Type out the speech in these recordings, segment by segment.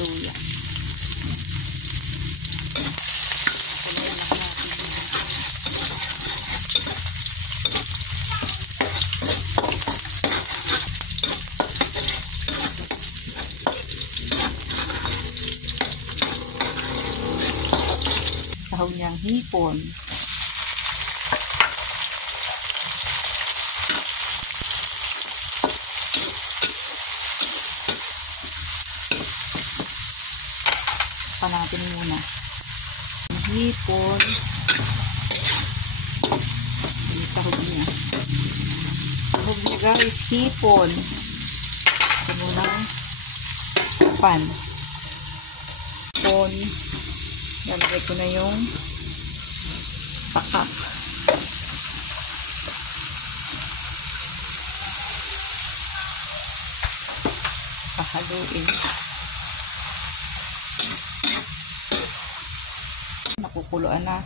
luya. Kuloyin lang natin. Sahog niyang hipon. Pa natin muna hipon. Yung sahog niya guys, hipon. Ito muna pan hipon. Lalagay ko na yung pakak. Pahaluin. Nakukuluan na.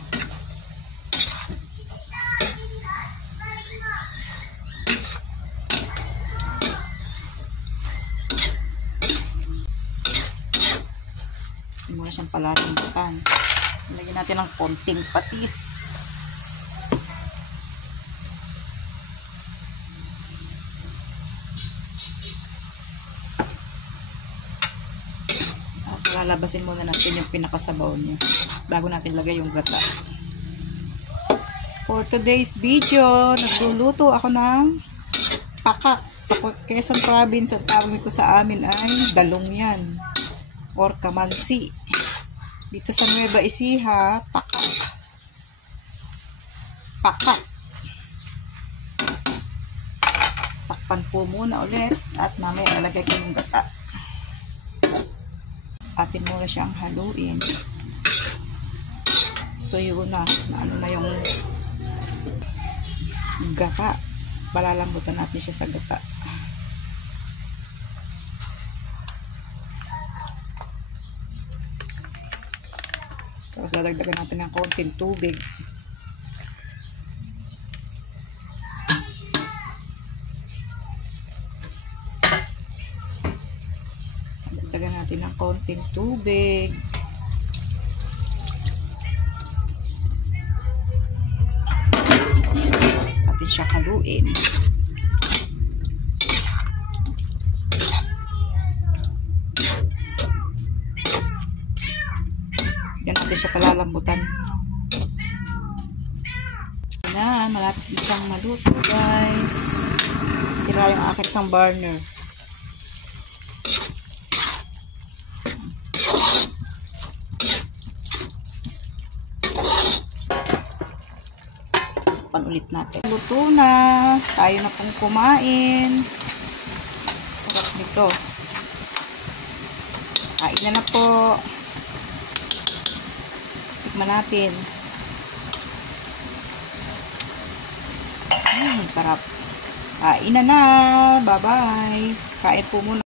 Hindi mo na siyang palalimbutan. Lagyan natin ng konting patis. At lalabasin muna natin yung pinakasabaw niya bago natin lagay yung gata. For today's video, nagluluto ako ng pakak. Sa Quezon Province, ang tawag nito sa amin ay dalungyan or kamansi. Dito sa Nueva Ecija, pakak. Pakak. Takpan po muna ulit at mamaya lalagay ko yung gata. Atin muna siyang haluin. Tuyo na ano na yung gata. Palalambutan natin siya sa gata. Tapos dadagdagan natin ng konting tubig. Dadagdagan natin ng konting tubig. Tapos natin siya haluin. Yan natin siya palalambutan. Yan, malapit isang maluto guys. Sira yung aking isang burner. Ulit natin. Luto na. Tayo na pong kumain. Sarap nito. Kain na po. Tikman natin. Sarap. Kain na. Bye-bye. Kain po muna.